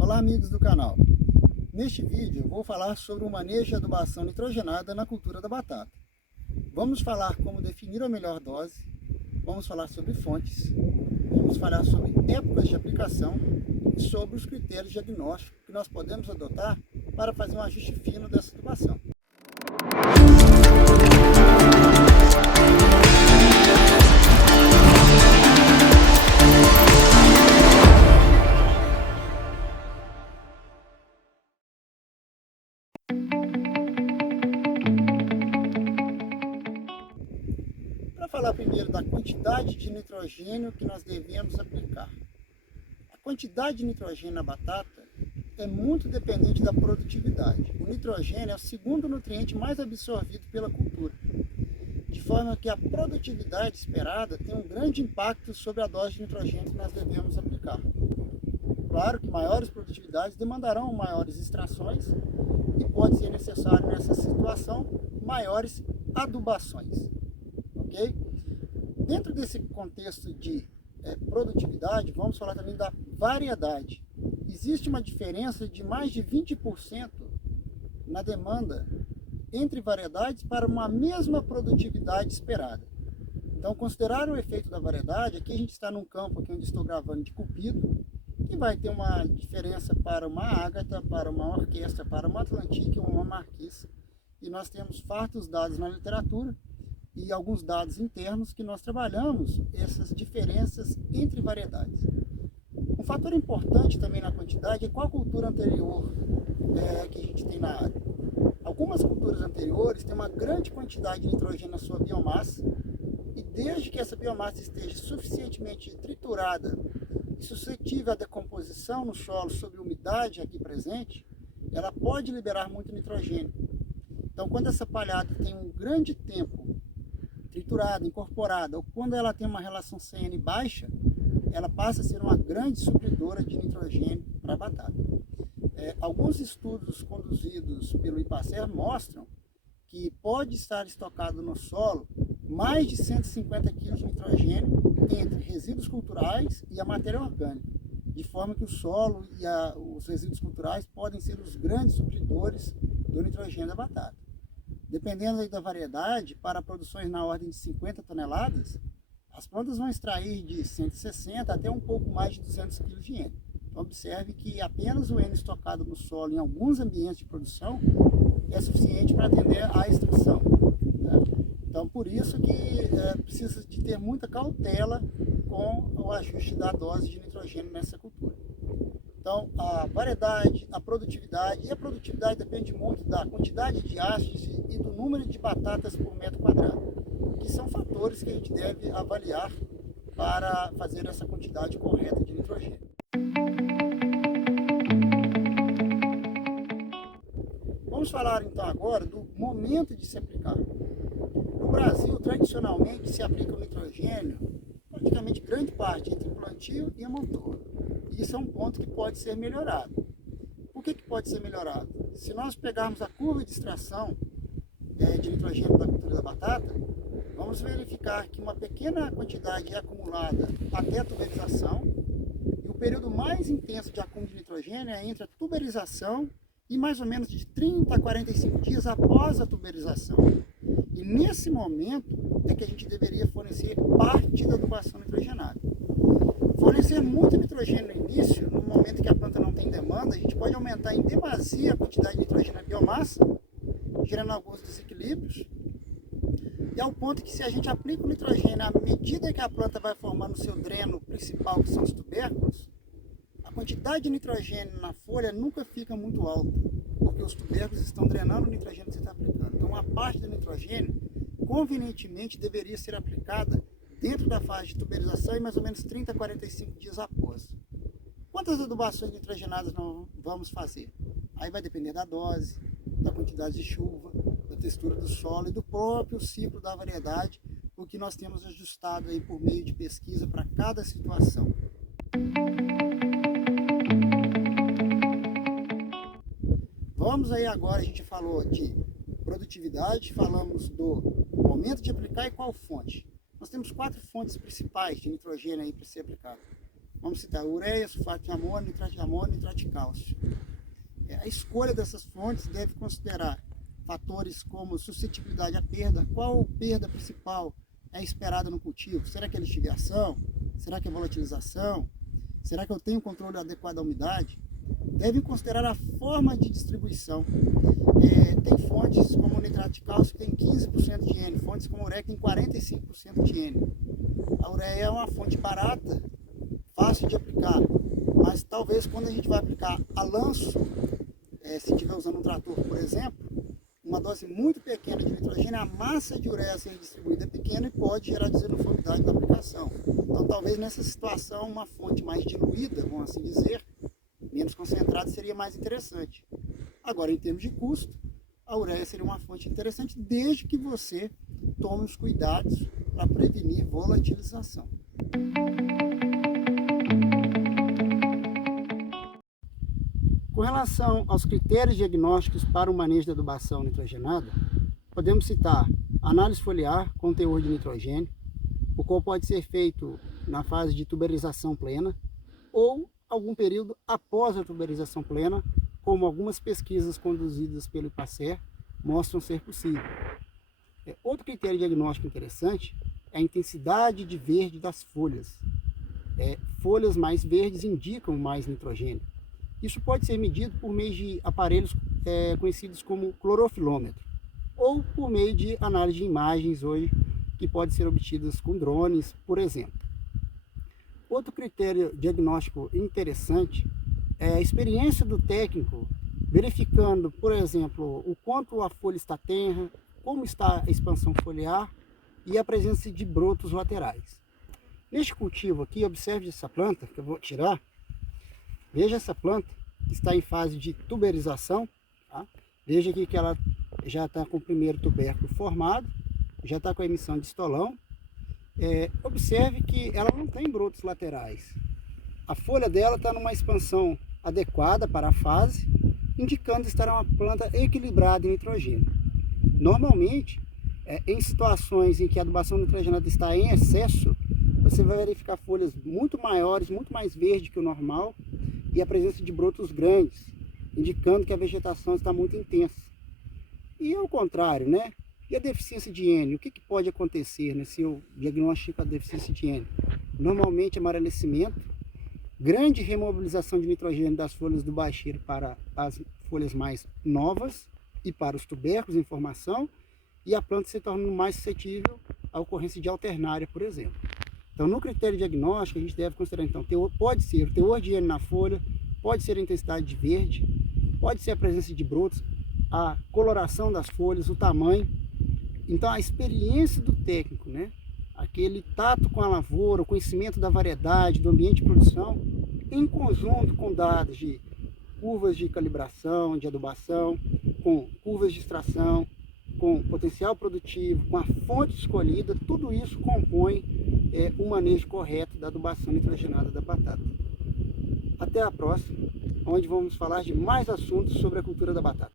Olá amigos do canal, neste vídeo eu vou falar sobre o manejo de adubação nitrogenada na cultura da batata. Vamos falar como definir a melhor dose, vamos falar sobre fontes, vamos falar sobre épocas de aplicação e sobre os critérios diagnósticos que nós podemos adotar para fazer um ajuste fino dessa adubação. Para falar primeiro da quantidade de nitrogênio que nós devemos aplicar. A quantidade de nitrogênio na batata é muito dependente da produtividade. O nitrogênio é o segundo nutriente mais absorvido pela cultura, de forma que a produtividade esperada tem um grande impacto sobre a dose de nitrogênio que nós devemos aplicar. Claro que maiores produtividades demandarão maiores extrações e pode ser necessário nessa situação maiores adubações. Okay? Dentro desse contexto de produtividade, vamos falar também da variedade. Existe uma diferença de mais de 20% na demanda entre variedades para uma mesma produtividade esperada. Então, considerar o efeito da variedade, aqui a gente está num campo aqui onde estou gravando de Cupido, que vai ter uma diferença para uma ágata, para uma orquestra, para uma atlantique ou uma marquise. E nós temos fartos dados na literatura e alguns dados internos que nós trabalhamos essas diferenças entre variedades. Um fator importante também na quantidade é qual cultura anterior que a gente tem na área. Algumas culturas anteriores têm uma grande quantidade de nitrogênio na sua biomassa e desde que essa biomassa esteja suficientemente triturada e suscetível à decomposição no solo sob umidade aqui presente, ela pode liberar muito nitrogênio. Então, quando essa palhada tem um grande tempo triturada, incorporada, ou quando ela tem uma relação CN baixa, ela passa a ser uma grande supridora de nitrogênio para a batata. Alguns estudos conduzidos pelo IPACER mostram que pode estar estocado no solo mais de 150 kg de nitrogênio entre resíduos culturais e a matéria orgânica, de forma que o solo e os resíduos culturais podem ser os grandes supridores do nitrogênio da batata. Dependendo aí da variedade, para produções na ordem de 50 toneladas, as plantas vão extrair de 160 até um pouco mais de 200 kg de N. Então, observe que apenas o N estocado no solo em alguns ambientes de produção é suficiente para atender à extração. Né? Então, por isso que precisa de ter muita cautela com o ajuste da dose de nitrogênio nessa cultura. Então, a variedade, a produtividade, e a produtividade depende muito da quantidade de hastes e do número de batatas por metro quadrado, que são fatores que a gente deve avaliar para fazer essa quantidade correta de nitrogênio. Vamos falar então agora do momento de se aplicar. No Brasil, tradicionalmente, se aplica o nitrogênio praticamente grande parte entre o plantio e a montoura. Isso é um ponto que pode ser melhorado. Por que pode ser melhorado? Se nós pegarmos a curva de extração de nitrogênio da cultura da batata, vamos verificar que uma pequena quantidade é acumulada até a tuberização, e o período mais intenso de acúmulo de nitrogênio é entre a tuberização e mais ou menos de 30 a 45 dias após a tuberização. E nesse momento é que a gente deveria fornecer parte da adubação nitrogenada. Fornecer muito nitrogênio no início, no momento que a planta não tem demanda, a gente pode aumentar em demasia a quantidade de nitrogênio na biomassa, gerando alguns desequilíbrios. E ao ponto que se a gente aplica o nitrogênio à medida que a planta vai formando o seu dreno principal, que são os tubérculos, a quantidade de nitrogênio na folha nunca fica muito alta, porque os tubérculos estão drenando o nitrogênio que você está aplicando. Então, a parte do nitrogênio, convenientemente, deveria ser aplicada dentro da fase de tuberização e mais ou menos 30 a 45 dias após. Quantas adubações nitrogenadas nós vamos fazer? Aí vai depender da dose, da quantidade de chuva, da textura do solo e do próprio ciclo da variedade, o que nós temos ajustado aí por meio de pesquisa para cada situação. Vamos aí agora, a gente falou de produtividade, falamos do momento de aplicar e qual fonte. Nós temos 4 fontes principais de nitrogênio aí para ser aplicado. Vamos citar ureia, sulfato de amônio, nitrato de cálcio. A escolha dessas fontes deve considerar fatores como suscetibilidade à perda. Qual perda principal é esperada no cultivo? Será que é lixiviação? Será que é volatilização? Será que eu tenho controle adequado da umidade? Deve considerar a forma de distribuição. Tem fontes como o nitrato de cálcio que tem 15% de N, fontes como a ureia que tem 45% de N. A ureia é uma fonte barata, fácil de aplicar, mas talvez quando a gente vai aplicar a lanço, se estiver usando um trator, por exemplo, uma dose muito pequena de nitrogênio, a massa de ureia a ser distribuída é pequena e pode gerar desuniformidade na aplicação. Então talvez nessa situação uma fonte mais diluída, vamos assim dizer, menos concentrada, seria mais interessante. Agora, em termos de custo, a ureia seria uma fonte interessante desde que você tome os cuidados para prevenir volatilização. Com relação aos critérios diagnósticos para o manejo da adubação nitrogenada, podemos citar análise foliar com teor de nitrogênio, o qual pode ser feito na fase de tuberização plena ou algum período após a tuberização plena, como algumas pesquisas conduzidas pelo IPACER mostram ser possível. Outro critério diagnóstico interessante é a intensidade de verde das folhas. Folhas mais verdes indicam mais nitrogênio. Isso pode ser medido por meio de aparelhos conhecidos como clorofilômetro, ou por meio de análise de imagens hoje, que podem ser obtidas com drones, por exemplo. Outro critério diagnóstico interessante é a experiência do técnico, verificando, por exemplo, o quanto a folha está tenra, como está a expansão foliar e a presença de brotos laterais. Neste cultivo aqui, observe essa planta, que eu vou tirar. Veja essa planta que está em fase de tuberização. Tá? Veja aqui que ela já está com o primeiro tubérculo formado, já está com a emissão de estolão. Observe que ela não tem brotos laterais. A folha dela está numa expansão adequada para a fase, indicando estar uma planta equilibrada em nitrogênio. Normalmente, em situações em que a adubação nitrogenada está em excesso, você vai verificar folhas muito maiores, muito mais verdes que o normal e a presença de brotos grandes, indicando que a vegetação está muito intensa. E ao contrário, né? E a deficiência de N? O que pode acontecer nesse diagnóstico da deficiência de N? Normalmente amarelecimento, grande remobilização de nitrogênio das folhas do baixeiro para as folhas mais novas e para os tubérculos em formação, e a planta se torna mais suscetível à ocorrência de alternária, por exemplo. Então, no critério diagnóstico, a gente deve considerar, então, pode ser o teor de N na folha, pode ser a intensidade de verde, pode ser a presença de brotos, a coloração das folhas, o tamanho. Então, a experiência do técnico, né? Aquele tato com a lavoura, o conhecimento da variedade, do ambiente de produção, em conjunto com dados de curvas de calibração, de adubação, com curvas de extração, com potencial produtivo, com a fonte escolhida, tudo isso compõe o manejo correto da adubação nitrogenada da batata. Até a próxima, onde vamos falar de mais assuntos sobre a cultura da batata.